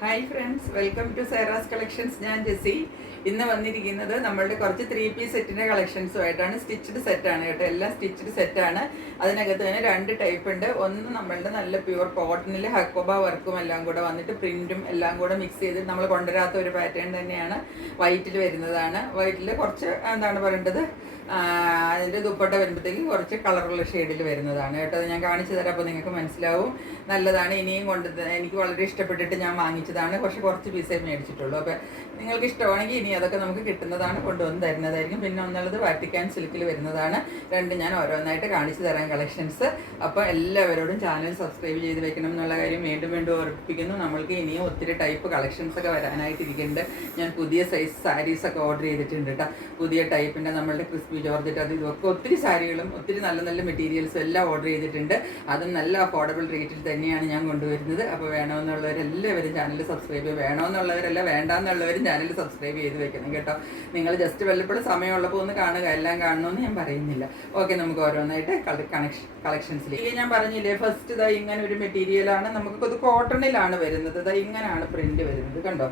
Hi friends, welcome to Saira's collections. ഞാൻ ജെസ്സി. ഇന്ന് വന്നിരിക്കുന്നത് നമ്മളുടെ കുറച്ച് 3 പീസ് സെറ്റിൻ്റെ കളക്ഷൻസുമായിട്ടാണ്. സ്റ്റിച്ച്ഡ് സെറ്റാണ് കേട്ടോ, എല്ലാം സ്റ്റിച്ച്ഡ് സെറ്റാണ്. അതിനകത്ത് തന്നെ 2 ടൈപ്പ് ഉണ്ട്. ഒന്ന് നമ്മളുടെ നല്ല പ്യുവർ കോട്ടണിൽ ഹക്കോബ വർക്കും എല്ലാം കൂടെ വന്നിട്ട് പ്രിൻറ്റും എല്ലാം കൂടെ മിക്സ് ചെയ്ത് നമ്മൾ കൊണ്ടുവരാത്ത ഒരു പാറ്റേൺ തന്നെയാണ്. വൈറ്റിൽ വരുന്നതാണ്. വൈറ്റിൽ കുറച്ച് എന്താണ് പറയേണ്ടത്, അതിൻ്റെ ദുപ്പട്ട വരുമ്പോഴത്തേക്ക് കുറച്ച് കളറുള്ള ഷെയ്ഡിൽ വരുന്നതാണ് കേട്ടോ. അത് ഞാൻ കാണിച്ചു തരാം, അപ്പോൾ നിങ്ങൾക്ക് മനസ്സിലാവും. നല്ലതാണ്. ഇനിയും എനിക്ക് വളരെ ഇഷ്ടപ്പെട്ടിട്ട് ഞാൻ വാങ്ങിച്ചതാണ്. പക്ഷേ കുറച്ച് പീസേ മേടിച്ചിട്ടുള്ളൂ. അപ്പോൾ നിങ്ങൾക്ക് ഇഷ്ടമാണെങ്കിൽ ഇനി അതൊക്കെ നമുക്ക് കിട്ടുന്നതാണ്, കൊണ്ടുവന്ന് തരുന്നതായിരിക്കും. പിന്നെ ഒന്നുള്ളത് വാറ്റിക്കാൻ സിൽക്കിൽ വരുന്നതാണ്. ഞാൻ ഓരോന്നായിട്ട് കാണിച്ചു തരാം കളക്ഷൻസ്. അപ്പോൾ എല്ലാവരോടും ചാനൽ സബ്സ്ക്രൈബ് ചെയ്ത് വെക്കണം എന്നുള്ള കാര്യം വീണ്ടും വീണ്ടും ഓർപ്പിക്കുന്നു. നമ്മൾക്ക് ഇനിയും ഒത്തിരി ടൈപ്പ് കളക്ഷൻസൊക്കെ വരാനായിട്ടിരിക്കുന്നുണ്ട്. ഞാൻ പുതിയ സൈസ് സാരീസൊക്കെ ഓർഡർ ചെയ്തിട്ടുണ്ട് കേട്ടോ. പുതിയ ടൈപ്പിൻ്റെ നമ്മളുടെ ക്രിസ്പി ജോർജറ്റ് അത് ഇതൊക്കെ ഒത്തിരി സാരികളും ഒത്തിരി നല്ല നല്ല മെറ്റീരിയൽസും എല്ലാം ഓർഡർ ചെയ്തിട്ടുണ്ട്. അതും നല്ല അഫോർഡബിൾ റേറ്റിൽ തന്നെയാണ് ഞാൻ കൊണ്ടുവരുന്നത്. അപ്പോൾ വേണമെന്നുള്ളവരെല്ലാവരും ചാനൽ സബ്സ്ക്രൈബ് ചെയ്യുക. വേണമെന്നുള്ളവരല്ല, വേണ്ടാന്നുള്ളവരും ചാനൽ സബ്സ്ക്രൈബ് ചെയ്ത് വെക്കണം കേട്ടോ. നിങ്ങൾ ജസ്റ്റ് വല്ലപ്പോഴും സമയമുള്ളപ്പോൾ ഒന്ന് കാണുക, എല്ലാം കാണണമെന്ന് ഞാൻ പറയുന്നില്ല. ഓക്കെ, നമുക്ക് ഓരോന്നായിട്ട് കളക്ഷൻസിലേക്ക്. ഞാൻ പറഞ്ഞില്ലേ, ഫസ്റ്റ് ഇതാ ഇങ്ങനെ ഒരു മെറ്റീരിയലാണ്. നമുക്കത് കോട്ടണിലാണ് വരുന്നത്. ഇതാ ഇങ്ങനെയാണ് പ്രിന്റ് വരുന്നത്, കണ്ടോ.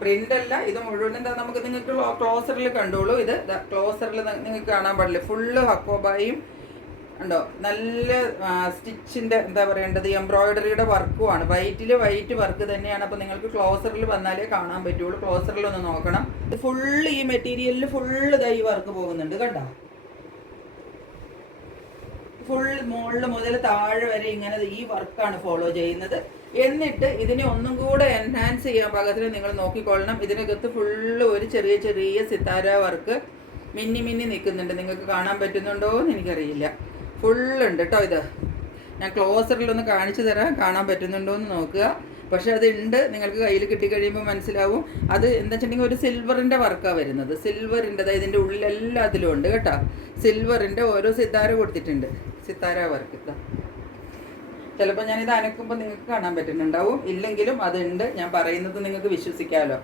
പ്രിന്റ് അല്ല, ഇത് മുഴുവൻ എന്താ നമുക്ക് നിങ്ങൾക്ക് ക്ലോസറിൽ കണ്ടോളൂ. ഇത് ക്ലോസറിൽ നിങ്ങൾക്ക് കാണാൻ പാടില്ല. ഫുള്ള് ഹക്കോബായും ഉണ്ടോ, നല്ല സ്റ്റിച്ചിൻ്റെ എന്താ പറയേണ്ടത്, എംബ്രോയിഡറിയുടെ വർക്കുമാണ്. വൈറ്റ് വർക്ക് തന്നെയാണ്. അപ്പോൾ നിങ്ങൾക്ക് ക്ലോസറിൽ വന്നാലേ കാണാൻ പറ്റുള്ളൂ. ക്ലോസറിലൊന്ന് നോക്കണം. ഇത് ഫുള്ള് ഈ മെറ്റീരിയലിൽ ഫുള്ള് ഈ വർക്ക് പോകുന്നുണ്ട്, കണ്ടോ. ഫുൾ മുകളിൽ മുതൽ താഴെ വരെ ഇങ്ങനെ ഈ വർക്കാണ് ഫോളോ ചെയ്യുന്നത്. എന്നിട്ട് ഇതിനെ ഒന്നും കൂടെ എൻഹാൻസ് ചെയ്യാൻ പാകത്തിന് നിങ്ങൾ നോക്കിക്കൊള്ളണം. ഇതിനകത്ത് ഫുള്ള് ഒരു ചെറിയ സിത്താര വർക്ക് മിന്നി നിൽക്കുന്നുണ്ട്. നിങ്ങൾക്ക് കാണാൻ പറ്റുന്നുണ്ടോ എന്ന് എനിക്കറിയില്ല. ഫുള്ളുണ്ട് കേട്ടോ. ഇത് ഞാൻ ക്ലോസറിലൊന്ന് കാണിച്ചു തരാം, കാണാൻ പറ്റുന്നുണ്ടോ എന്ന് നോക്കുക. പക്ഷെ അതുണ്ട്, നിങ്ങൾക്ക് കയ്യിൽ കിട്ടിക്കഴിയുമ്പോൾ മനസ്സിലാവും. അത് എന്താ വെച്ചിട്ടുണ്ടെങ്കിൽ ഒരു സിൽവറിൻ്റെ വർക്കാണ് വരുന്നത്. സിൽവറിൻ്റെ ഇതിൻ്റെ ഉള്ളിലെല്ലാത്തിലും ഉണ്ട് കേട്ടോ. സിൽവറിൻ്റെ ഓരോ സിത്താര കൊടുത്തിട്ടുണ്ട്, സിത്താര വർക്ക്. ഇതാ ചിലപ്പോൾ ഞാനിത് അനക്കുമ്പോൾ നിങ്ങൾക്ക് കാണാൻ പറ്റുന്നുണ്ടാവും. ഇല്ലെങ്കിലും അതുണ്ട്, ഞാൻ പറയുന്നത് നിങ്ങൾക്ക് വിശ്വസിക്കാമല്ലോ.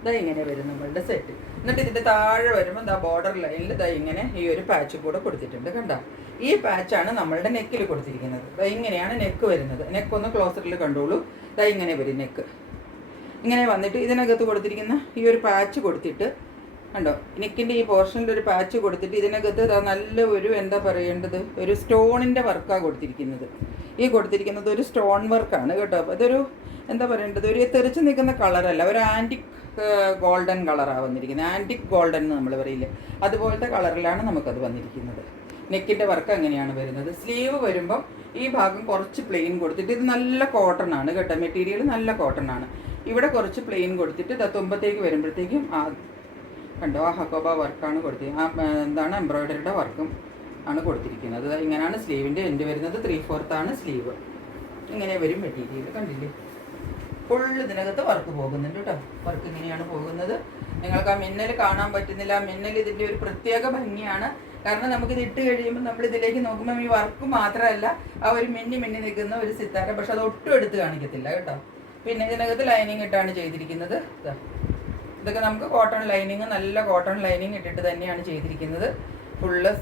ഇതാ ഇങ്ങനെ വരും നമ്മളുടെ സെറ്റ്. എന്നിട്ട് ഇതിൻ്റെ താഴെ വരുമ്പോൾ ഇതാ ബോർഡർ ലൈനിൽ ഇതാ ഇങ്ങനെ ഈ ഒരു പാച്ച് കൂടെ കൊടുത്തിട്ടുണ്ട്, കണ്ടോ. ഈ പാച്ചാണ് നമ്മളുടെ നെക്കിൽ കൊടുത്തിരിക്കുന്നത്. ഇതാ ഇങ്ങനെയാണ് നെക്ക് വരുന്നത്. നെക്കൊന്ന് ക്ലോസറിൽ കണ്ടോളൂ. ഇതാ ഇങ്ങനെ വരും നെക്ക്. ഇങ്ങനെ വന്നിട്ട് ഇതിനകത്ത് കൊടുത്തിരിക്കുന്ന ഈ ഒരു പാച്ച് കൊടുത്തിട്ട് കണ്ടോ, നെക്കിൻ്റെ ഈ പോർഷനിൽ ഒരു പാച്ച് കൊടുത്തിട്ട് ഇതിനകത്ത് നല്ല ഒരു എന്താ പറയേണ്ടത്, ഒരു സ്റ്റോണിൻ്റെ വർക്കാണ് കൊടുത്തിരിക്കുന്നത്. ഈ കൊടുത്തിരിക്കുന്നത് ഒരു സ്റ്റോൺ വർക്കാണ് കേട്ടോ. അപ്പോൾ ഇതൊരു എന്താ പറയേണ്ടത്, ഒരു തെറിച്ച് നിൽക്കുന്ന കളറല്ല, ഒരു ആൻറ്റിക് ഗോൾഡൻ കളറാണ് വന്നിരിക്കുന്നത്. ആൻറ്റിക് ഗോൾഡൻ എന്ന് നമ്മൾ പറയില്ലേ, അതുപോലത്തെ കളറിലാണ് നമുക്കത് വന്നിരിക്കുന്നത്. നെക്കിൻ്റെ വർക്ക് അങ്ങനെയാണ് വരുന്നത്. സ്ലീവ് വരുമ്പം ഈ ഭാഗം കുറച്ച് പ്ലെയിൻ കൊടുത്തിട്ട്, ഇത് നല്ല കോട്ടൺ ആണ് കേട്ടോ, മെറ്റീരിയൽ നല്ല കോട്ടൺ ആണ്. ഇവിടെ കുറച്ച് പ്ലെയിൻ കൊടുത്തിട്ട് തുമ്പത്തേക്ക് വരുമ്പോഴത്തേക്കും കണ്ടോ ആ ഹക്കോബ വർക്കാണ് കൊടുത്തിരിക്കുന്നത്. എന്താണ് എംബ്രോയിഡറിയുടെ വർക്കും ആണ് കൊടുത്തിരിക്കുന്നത്. ഇങ്ങനെയാണ് സ്ലീവിൻ്റെ എൻഡ് വരുന്നത്. 3/4 ആണ് സ്ലീവ്. ഇങ്ങനെ വരും മെറ്റീരിയൽ, കണ്ടില്ലേ. ഫുള്ള് ഇതിനകത്ത് വർക്ക് പോകുന്നുണ്ട് കേട്ടോ. വർക്ക് ഇങ്ങനെയാണ് പോകുന്നത്. നിങ്ങൾക്ക് ആ മിന്നൽ കാണാൻ പറ്റുന്നില്ല. മിന്നൽ ഇതിൻ്റെ ഒരു പ്രത്യേക ഭംഗിയാണ്. കാരണം നമുക്കിത് ഇട്ട് കഴിയുമ്പോൾ നമ്മൾ ഇതിലേക്ക് നോക്കുമ്പോൾ ഈ വർക്ക് മാത്രമല്ല, ആ ഒരു മിന്നി നിൽക്കുന്ന ഒരു സിത്താര. പക്ഷെ അത് ഒട്ടും എടുത്ത് കാണിക്കത്തില്ല കേട്ടോ. പിന്നെ ഇതിനകത്ത് ലൈനിങ് ഇട്ടാണ് ചെയ്തിരിക്കുന്നത്. ഇതൊക്കെ നമുക്ക് കോട്ടൺ ലൈനിങ്, നല്ല കോട്ടൺ ലൈനിങ് ഇട്ടിട്ട് തന്നെയാണ് ചെയ്തിരിക്കുന്നത്. ഫുള്ള്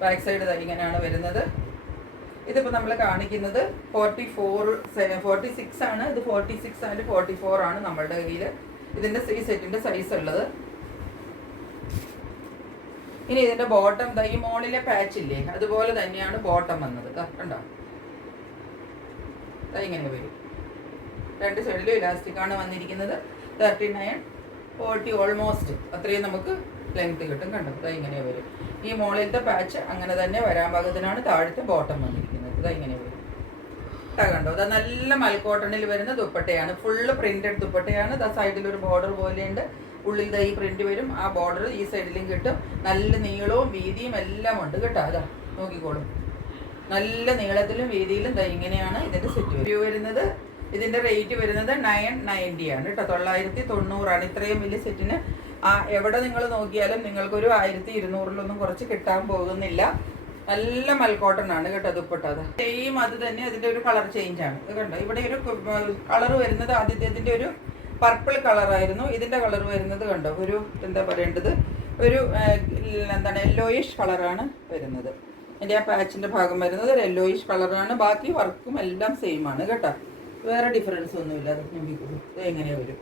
ബാക്ക് സൈഡ് ഇങ്ങനെയാണ് വരുന്നത്. ഇതിപ്പോൾ നമ്മൾ കാണിക്കുന്നത് 46 ആണ്. ഇത് 46 ആൻഡ് 44 ആണ് നമ്മളുടെ കയ്യിൽ ഇതിൻ്റെ ഈ സെറ്റിൻ്റെ സൈസ് ഉള്ളത്. ഇനി ഇതിൻ്റെ ബോട്ടം ഈ മോളിലെ പാച്ച് ഇല്ലേ, അതുപോലെ തന്നെയാണ് ബോട്ടം വന്നത്. കണ്ടോ, ഇങ്ങനെ വരും. 2 സൈഡിലും ഇലാസ്റ്റിക്കാണ് വന്നിരിക്കുന്നത്. 39, 40 ഓൾമോസ്റ്റ് അത്രയും നമുക്ക് ലെങ്ത് കിട്ടും. കണ്ടോ, ഇങ്ങനെ വരും. ഈ മോളിലത്തെ പാച്ച് അങ്ങനെ തന്നെ വരാൻ പാകത്തിനാണ് താഴത്തെ ബോട്ടം വന്നിരിക്കുന്നത്. ഇങ്ങനെ വരും. കണ്ടോ, നല്ല മൽക്കോട്ടണിൽ വരുന്ന ദുപ്പട്ടയാണ്. ഫുള്ള് പ്രിന്റഡ് ദുപ്പട്ടയാണ്. സൈഡിലൊരു ബോർഡർ പോലെയുണ്ട്. ഉള്ളിൽ ഈ പ്രിന്റ് വരും. ആ ബോർഡർ ഈ സൈഡിലും കിട്ടും. നല്ല നീളവും വീതിയും എല്ലാം ഉണ്ട് കേട്ടോ. അതാ നോക്കിക്കോളും. നല്ല നീളത്തിലും വീതിയിലും ഇങ്ങനെയാണ് ഇതിൻ്റെ സെറ്റ് വരുന്നത്. ഇതിൻ്റെ റേറ്റ് വരുന്നത് 990 ആണ് കേട്ടോ. 990 ആണ്. ഇത്രയും വലിയ സെറ്റിന് എവിടെ നിങ്ങൾ നോക്കിയാലും നിങ്ങൾക്കൊരു 1200 കുറച്ച് കിട്ടാൻ പോകുന്നില്ല. നല്ല മൽക്കോട്ടൺ ആണ് കേട്ടോ ദുപ്പട്ട. സെയിം അത് തന്നെ. അതിൻ്റെ ഒരു കളർ ചേഞ്ച് ആണ്. ഇത് കണ്ടോ, ഇവിടെ ഒരു കളർ വരുന്നത് ആദ്യത്തേതിൻ്റെ ഒരു പർപ്പിൾ കളറായിരുന്നു. ഇതിൻ്റെ കളർ വരുന്നത് കണ്ടോ, ഒരു എന്താ പറയേണ്ടത്, ഒരു എന്താണ് യെല്ലോയിഷ് കളറാണ് വരുന്നത്. എൻ്റെ ആ പാച്ചിൻ്റെ ഭാഗം വരുന്നത് ഒരു യെല്ലോയിഷ് കളറാണ്. ബാക്കി വർക്കും എല്ലാം സെയിം ആണ് കേട്ടോ. വേറെ ഡിഫറൻസ് ഒന്നുമില്ല. അത് നോക്കിക്കോളൂ, ഇത് എങ്ങനെ വരും.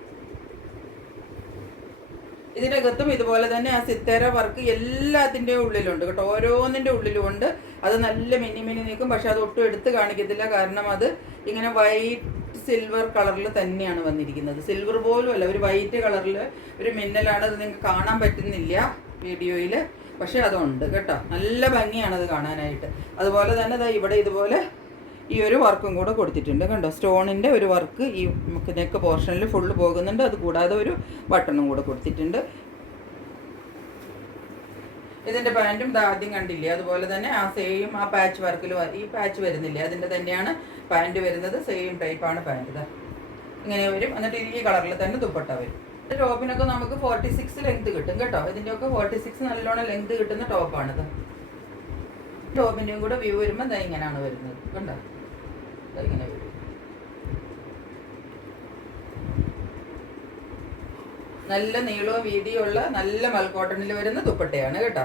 ഇതിനകത്തും ഇതുപോലെ തന്നെ ആ സിത്തേര വർക്ക് എല്ലാത്തിൻ്റെ ഉള്ളിലുണ്ട് കേട്ടോ, ഓരോന്നിൻ്റെ ഉള്ളിലും ഉണ്ട്. അത് നല്ല മിനി മിനി നിൽക്കും, പക്ഷെ അത് ഒട്ടും എടുത്ത് കാണിക്കത്തില്ല. കാരണം അത് ഇങ്ങനെ വൈറ്റ് സിൽവർ കളറിൽ തന്നെയാണ് വന്നിരിക്കുന്നത്. സിൽവർ പോലും അല്ല, ഒരു വൈറ്റ് കളറിൽ ഒരു മിന്നലാണ്. അത് നിങ്ങൾക്ക് കാണാൻ പറ്റുന്നില്ല വീഡിയോയിൽ, പക്ഷെ അതുണ്ട് കേട്ടോ. നല്ല ഭംഗിയാണ് അത് കാണാനായിട്ട്. അതുപോലെ തന്നെ ഇവിടെ ഇതുപോലെ ഈ ഒരു വർക്കും കൂടെ കൊടുത്തിട്ടുണ്ട് കണ്ടോ. സ്റ്റോണിൻ്റെ ഒരു വർക്ക് ഈ നെക്ക് പോർഷനിൽ ഫുള്ള് പോകുന്നുണ്ട്. അത് കൂടാതെ ഒരു ബട്ടണും കൂടെ കൊടുത്തിട്ടുണ്ട്. ഇതിൻ്റെ പാൻറ്റും ആദ്യം കണ്ടില്ലേ, അതുപോലെ തന്നെ ആ സെയിം ആ പാച്ച് വർക്കിൽ ഈ പാച്ച് വരുന്നില്ലേ, അതിൻ്റെ തന്നെയാണ് പാൻറ്റ് വരുന്നത്. സെയിം ടൈപ്പാണ് പാൻറ്റ്. ഇതാ ഇങ്ങനെ വരും. എന്നിട്ട് ഈ കളറിൽ തന്നെ ദുപ്പട്ട വരും. ടോപ്പിനൊക്കെ നമുക്ക് 46 ലെങ്ത് കിട്ടും കേട്ടോ. ഇതിൻ്റെയൊക്കെ 46 നല്ലോണം ലെങ്ത് കിട്ടുന്ന ടോപ്പാണിത്. ടോപ്പിൻ്റെയും കൂടെ വ്യൂ വരുമ്പോൾ ഇതാ ഇങ്ങനെയാണ് വരുന്നത് കണ്ടോ. ഇങ്ങനെ വരും. നല്ല നീളവും വീതിയുള്ള നല്ല മൽക്കോട്ടണിൽ വരുന്ന ദുപ്പട്ടയാണ് കേട്ടോ.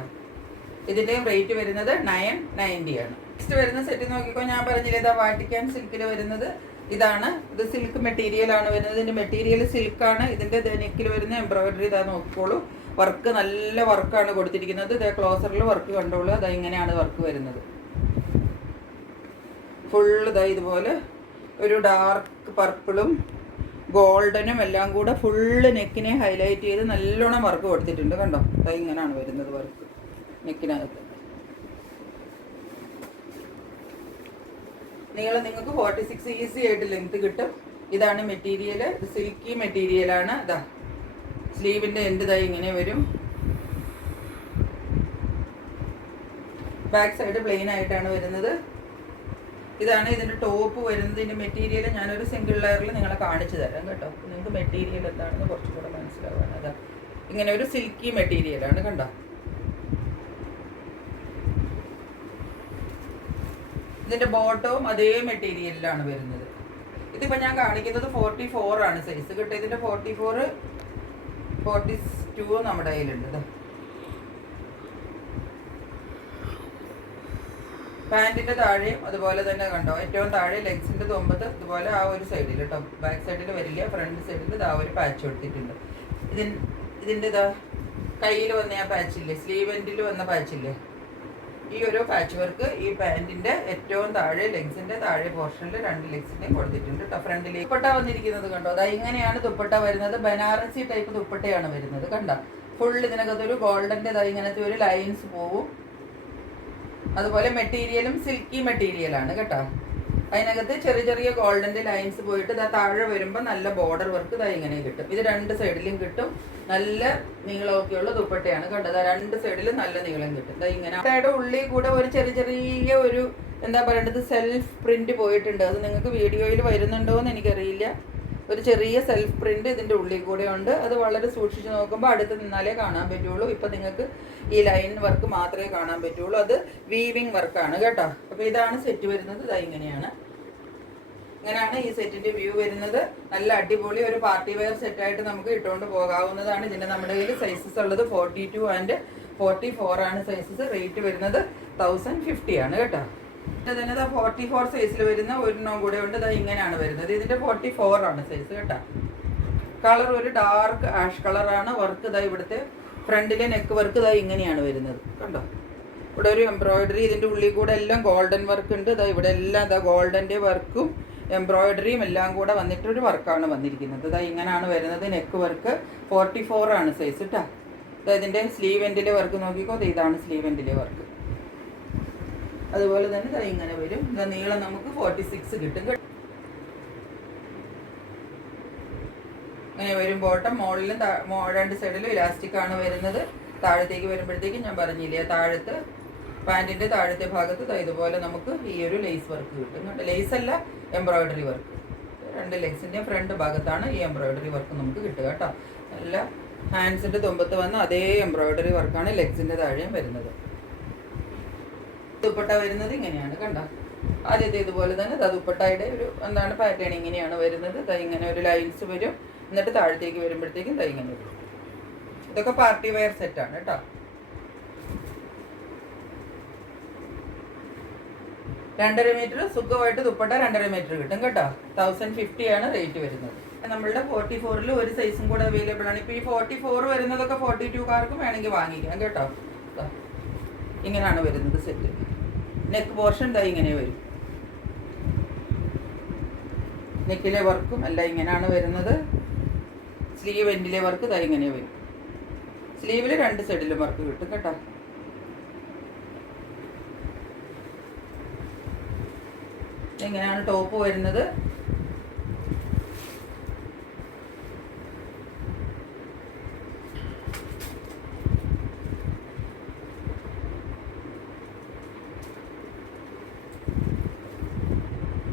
ഇതിൻ്റെയും റേറ്റ് വരുന്നത് 990 ആണ്. നെക്സ്റ്റ് വരുന്ന സെറ്റ് നോക്കിക്കോ. ഞാൻ പറഞ്ഞില്ലേ ഇതാ വാട്ടിക്കാൻ സിൽക്കിൽ വരുന്നത് ഇതാണ്. ഇത് സിൽക്ക് മെറ്റീരിയൽ ആണ് വരുന്നത്. ഇതിൻ്റെ മെറ്റീരിയൽ സിൽക്കാണ്. ഇതിൻ്റെ നെക്കിൽ വരുന്ന എംബ്രോയിഡറി ഇതാ നോക്കിക്കോളൂ. വർക്ക് നല്ല വർക്കാണ് കൊടുത്തിരിക്കുന്നത്. ഇതേ ക്ലോസറിൽ വർക്ക് കണ്ടോളൂ. അതാ ഇങ്ങനെയാണ് വർക്ക് വരുന്നത്. ഫുള്ള് ഇതാ ഇതുപോലെ ഒരു ഡാർക്ക് പർപ്പിളും ഗോൾഡനും എല്ലാം കൂടെ ഫുള്ള് നെക്കിനെ ഹൈലൈറ്റ് ചെയ്ത് നല്ലോണം വർക്ക് കൊടുത്തിട്ടുണ്ട് കണ്ടോ. അതാ ഇങ്ങനെയാണ് വരുന്നത് വർക്ക് നെക്കിനകത്ത്. നീളം നിങ്ങൾക്ക് 46 ഈസി ആയിട്ട് ലെങ്ത് കിട്ടും. ഇതാണ് മെറ്റീരിയൽ. ഇത് സിൽക്കി മെറ്റീരിയലാണ്. ഇതാ സ്ലീവിൻ്റെ എൻഡ് ഇതായി ഇങ്ങനെ വരും. ബാക്ക് സൈഡ് പ്ലെയിൻ ആയിട്ടാണ് വരുന്നത്. ഇതാണ് ഇതിൻ്റെ ടോപ്പ് വരുന്നത്. ഇതിൻ്റെ മെറ്റീരിയൽ ഞാനൊരു സിംഗിൾ ലെയറിൽ നിങ്ങളെ കാണിച്ചു തരാം കേട്ടോ. നിങ്ങൾക്ക് മെറ്റീരിയൽ എന്താണെന്ന് കുറച്ചും കൂടെ മനസ്സിലാവാണ്. അതാ ഇങ്ങനെ ഒരു സിൽക്കി മെറ്റീരിയലാണ് കണ്ടോ. ഇതിൻ്റെ ബോട്ടവും അതേ മെറ്റീരിയലിലാണ് വരുന്നത്. ഇതിപ്പോൾ ഞാൻ കാണിക്കുന്നത് 44 ആണ് സൈസ് കേട്ടോ. ഇതിൻ്റെ 44 42 നമ്മുടെ കയ്യിലുണ്ട്. പാൻറ്റിൻ്റെ താഴെയും അതുപോലെ തന്നെ കണ്ടോ. ഏറ്റവും താഴെ ലെഗ്സിൻ്റെ തുമ്പത്ത് ഇതുപോലെ ആ ഒരു സൈഡിൽ കേട്ടോ, ബാക്ക് സൈഡിൽ വരില്ല, ഫ്രണ്ട് സൈഡിൽ ഇതാ ഒരു പാച്ച് കൊടുത്തിട്ടുണ്ട്. ഇതിൻ്റെ ഇതാ കയ്യിൽ വന്ന ആ പാച്ചില്ലേ, സ്ലീവ് എൻഡിൽ വന്ന പാച്ചില്ലേ, ഈ ഒരു പാച്ച് വർക്ക് ഈ പാൻറ്റിൻ്റെ ഏറ്റവും താഴെ ലെഗ്സിൻ്റെ താഴെ പോർഷനിൽ 2 ലെഗ്സിൻ്റെയും കൊടുത്തിട്ടുണ്ട് കേട്ടോ. ഫ്രണ്ടിലേക്ക് ദുപ്പട്ട വന്നിരിക്കുന്നത് കണ്ടോ. അതാ ഇങ്ങനെയാണ് ദുപ്പട്ട വരുന്നത്. ബനാറസി ടൈപ്പ് ദുപ്പട്ടയാണ് വരുന്നത് കണ്ടോ. ഫുൾ ഇതിനകത്തൊരു ഗോൾഡൻ്റെ ഇങ്ങനത്തെ ഒരു ലൈൻസ് പോവും. അതുപോലെ മെറ്റീരിയലും സിൽക്കി മെറ്റീരിയലാണ് കേട്ടോ. അതിനകത്ത് ചെറിയ ചെറിയ ഗോൾഡൻ്റെ ലൈൻസ് പോയിട്ട് ഇതാ താഴെ വരുമ്പോൾ നല്ല ബോർഡർ വർക്ക് ഇതാ ഇങ്ങനെ കിട്ടും. ഇത് 2 സൈഡിലും കിട്ടും. നല്ല നീളമൊക്കെയുള്ള ദുപ്പട്ടയാണ് കണ്ടത്. 2 സൈഡിലും നല്ല നീളം കിട്ടും. ഇതാ ഇങ്ങനെ ദുപ്പട്ടയുടെ ഉള്ളിൽ കൂടെ ഒരു ചെറിയ ഒരു എന്താ പറയേണ്ടത് സെൽഫ് പ്രിന്റ് പോയിട്ടുണ്ട്. അത് നിങ്ങൾക്ക് വീഡിയോയിൽ വരുന്നുണ്ടോ എന്ന് എനിക്കറിയില്ല. ഒരു ചെറിയ സെൽഫ് പ്രിന്റ് ഇതിൻ്റെ ഉള്ളിൽ കൂടെ ഉണ്ട്. അത് വളരെ സൂക്ഷിച്ച് നോക്കുമ്പോൾ അടുത്ത് നിന്നാലേ കാണാൻ പറ്റുള്ളൂ. ഇപ്പം നിങ്ങൾക്ക് ഈ ലൈൻ വർക്ക് മാത്രമേ കാണാൻ പറ്റുള്ളൂ. അത് വീവിങ് വർക്കാണ് കേട്ടോ. അപ്പോൾ ഇതാണ് സെറ്റ് വരുന്നത്. ഇതാ ഇങ്ങനെയാണ് ഈ സെറ്റിൻ്റെ വ്യൂ വരുന്നത്. നല്ല അടിപൊളി ഒരു പാർട്ടി വെയർ സെറ്റായിട്ട് നമുക്ക് ഇട്ടുകൊണ്ട് പോകാവുന്നതാണ്. ഇതിൻ്റെ നമ്മുടെ കയ്യിൽ സൈസസ് ഉള്ളത് 42 ആൻഡ് 44 ആണ് സൈസസ്. റേറ്റ് വരുന്നത് 1050 ആണ് കേട്ടോ. തന്നെ 44 സൈസിൽ വരുന്ന ഒരെണ്ണം കൂടെ ഉണ്ട്. ഇതാ ഇങ്ങനെയാണ് വരുന്നത്. ഇതിൻ്റെ 44 ആണ് സൈസ് കേട്ടോ. കളർ ഒരു ഡാർക്ക് ആഷ് കളറാണ്. വർക്ക് ഇതാ ഇവിടുത്തെ ഫ്രണ്ടിലെ നെക്ക് വർക്ക് ഇതാ ഇങ്ങനെയാണ് വരുന്നത് കണ്ടോ. ഇവിടെ ഒരു എംബ്രോയിഡറി ഇതിൻ്റെ ഉള്ളിൽ കൂടെ എല്ലാം ഗോൾഡൻ വർക്ക് ഉണ്ട്. ഇതാ ഇവിടെ എല്ലാം ഇതാ ഗോൾഡൻ്റെ വർക്കും എംബ്രോയിഡറിയും എല്ലാം കൂടെ വന്നിട്ടൊരു വർക്കാണ് വന്നിരിക്കുന്നത്. ഇതാ ഇങ്ങനെയാണ് വരുന്നത്. നെക്ക് വർക്ക് 44 ആണ് സൈസ് കേട്ടോ. ഇതാ ഇതിൻ്റെ സ്ലീവ് എൻഡിലെ വർക്ക് നോക്കിക്കോ. ഇതാണ് സ്ലീവ് എൻഡിലെ വർക്ക്. അതുപോലെ തന്നെ ഇങ്ങനെ വരും. ഇതാ നീളം നമുക്ക് 46 കിട്ടും. ഇങ്ങനെ വരും. ബോട്ടം മോളിലും 2 സൈഡിലും ഇലാസ്റ്റിക് ആണ് വരുന്നത്. താഴത്തേക്ക് വരുമ്പോഴത്തേക്കും ഞാൻ പറഞ്ഞില്ലേ, താഴത്ത് പാൻറ്റിൻ്റെ താഴത്തെ ഭാഗത്ത് ഇതുപോലെ നമുക്ക് ഈ ഒരു ലേസ് വർക്ക് കിട്ടും കേട്ടോ. ലേസ് അല്ല, എംബ്രോയിഡറി വർക്ക്. 2 ലെഗ്സിൻ്റെ ഫ്രണ്ട് ഭാഗത്താണ് ഈ എംബ്രോയിഡറി വർക്ക് നമുക്ക് കിട്ടുക കേട്ടോ. നല്ല ഹാൻഡ്സിൻ്റെ തുമ്പത്ത് വന്ന അതേ എംബ്രോയിഡറി വർക്കാണ് ലെഗ്സിൻ്റെ താഴെയും വരുന്നത്. ദുപ്പട്ട വരുന്നത് ഇങ്ങനെയാണ് കണ്ടോ. ആദ്യത്തെ ഇതുപോലെ തന്നെ ദുപ്പട്ടയുടെ ഒരു എന്താണ് പാറ്റേൺ ഇങ്ങനെയാണ് വരുന്നത്. ഇങ്ങനെ ഒരു ലൈൻസ് വരും. എന്നിട്ട് താഴത്തേക്ക് വരുമ്പോഴത്തേക്കും ഇങ്ങനെ വരും. ഇതൊക്കെ പാർട്ടി വെയർ സെറ്റാണ് കേട്ടോ. 2.5 മീറ്റർ സുഖമായിട്ട് ദുപ്പട്ട 2.5 മീറ്റർ കിട്ടും കേട്ടോ. 1050 ആണ് റേറ്റ് വരുന്നത്. നമ്മളുടെ 44-ൽ ഒരു സൈസും കൂടെ അവൈലബിൾ ആണ്. ഇപ്പോൾ ഈ 44 വരുന്നതൊക്കെ 42കാർക്കും വേണമെങ്കിൽ വാങ്ങിക്കാം കേട്ടോ. ഇങ്ങനെയാണ് വരുന്നത് സെറ്റ്. നെക്ക് പോർഷൻ ഇതാ ഇങ്ങനെ വരും. നെക്കിലെ വർക്കും അല്ല ഇങ്ങനെയാണ് വരുന്നത്. സ്ലീവ് എൻഡിലെ വർക്ക് ഇതാ ഇങ്ങനെ വരും. സ്ലീവിൽ 2 സൈഡിലും വർക്ക് കിട്ടും കേട്ടോ. ഇങ്ങനെയാണ് ടോപ്പ് വരുന്നത്.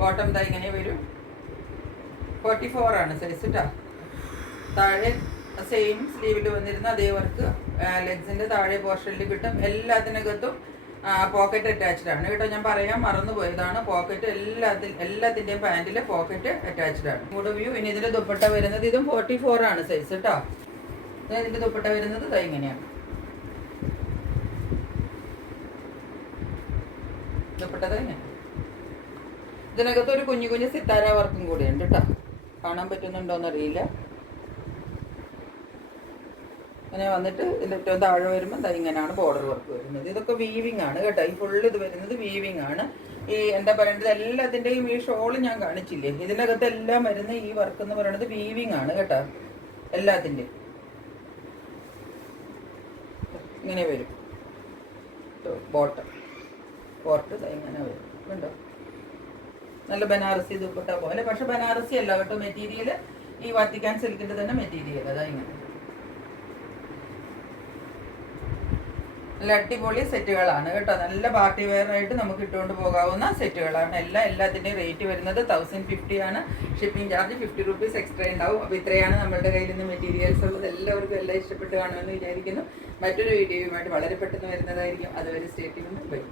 ബോട്ടം ഇതാ ഇങ്ങനെ വരും. 44 ആണ് സൈസ് കേട്ടോ. താഴെ സെയിം സ്ലീവിൽ വന്നിരുന്ന അതേ വർക്ക് ലെഗ്സിൻ്റെ താഴെ പോർഷനിൽ കിട്ടും. എല്ലാത്തിനകത്തും പോക്കറ്റ് അറ്റാച്ച്ഡ് ആണ് കേട്ടോ. ഞാൻ പറയാൻ മറന്നുപോയതാണ്. പോക്കറ്റ് എല്ലാത്തിൻ്റെയും പാൻറ്റിൽ പോക്കറ്റ് അറ്റാച്ച്ഡ് ആണ്. കൂടെ വ്യൂ. ഇനി ഇതിൻ്റെ ദുപ്പട്ട വരുന്നത് ഇതും 44 ആണ് സൈസ് കേട്ടോ. ഇതിൻ്റെ ദുപ്പട്ട വരുന്നത് ഇതാ ഇങ്ങനെയാണ്. ദുപ്പട്ട തന്നെ. ഇതിനകത്ത് ഒരു കുഞ്ഞു കുഞ്ഞു സിത്താര വർക്കും കൂടെ ഉണ്ട് കേട്ടോ. കാണാൻ പറ്റുന്നുണ്ടോയെന്നറിയില്ല. ഇങ്ങനെ വന്നിട്ട് ഇതിൻ്റെ ഏറ്റവും താഴെ വരുമ്പോൾ എന്താ ഇങ്ങനെയാണ് ബോർഡർ വർക്ക് വരുന്നത്. ഇതൊക്കെ വീവിങ് ആണ് കേട്ടോ. ഈ ഫുള്ള് ഇത് വരുന്നത് വീവിങ് ആണ്. ഈ എന്താ പറയേണ്ടത് എല്ലാത്തിൻ്റെയും ഈ ഷോള് ഞാൻ കാണിച്ചില്ലേ, ഇതിനകത്ത് എല്ലാം വരുന്ന ഈ വർക്ക് എന്ന് പറയുന്നത് വീവിങ് ആണ് കേട്ടോ. എല്ലാത്തിൻ്റെയും ഇങ്ങനെ വരും. പോർട്ട് ഇങ്ങനെ വരും കണ്ടോ. നല്ല ബനാറസി ദുപ്പട്ട പോലെ. പക്ഷെ ബനാറസി അല്ല കേട്ടോ മെറ്റീരിയൽ. ഈ വത്തിക്കാൻ സിൽക്കിൻ്റെ തന്നെ മെറ്റീരിയൽ. അതാ ഇങ്ങനെ നല്ല അടിപൊളി സെറ്റുകളാണ് കേട്ടോ. നല്ല പാർട്ടി വെയർ ആയിട്ട് നമുക്ക് ഇട്ടുകൊണ്ട് പോകാവുന്ന സെറ്റുകളാണ്. എല്ലാത്തിൻ്റെയും റേറ്റ് വരുന്നത് 1050 ആണ്. ഷിപ്പിംഗ് ചാർജ് 50 rupees എക്സ്ട്രാ ഉണ്ടാവും. അപ്പോൾ ഇത്രയാണ് നമ്മളുടെ കയ്യിൽ നിന്ന് മെറ്റീരിയൽസ് ഉള്ളത്. എല്ലാവർക്കും എല്ലാം ഇഷ്ടപ്പെട്ട് കാണുമെന്ന് വിചാരിക്കുന്നു. മറ്റൊരു വീഡിയോയുമായിട്ട് വളരെ പെട്ടെന്ന് വരുന്നതായിരിക്കും. അതുവരെ സ്റ്റേ ട്യൂൺഡ്. ബൈ.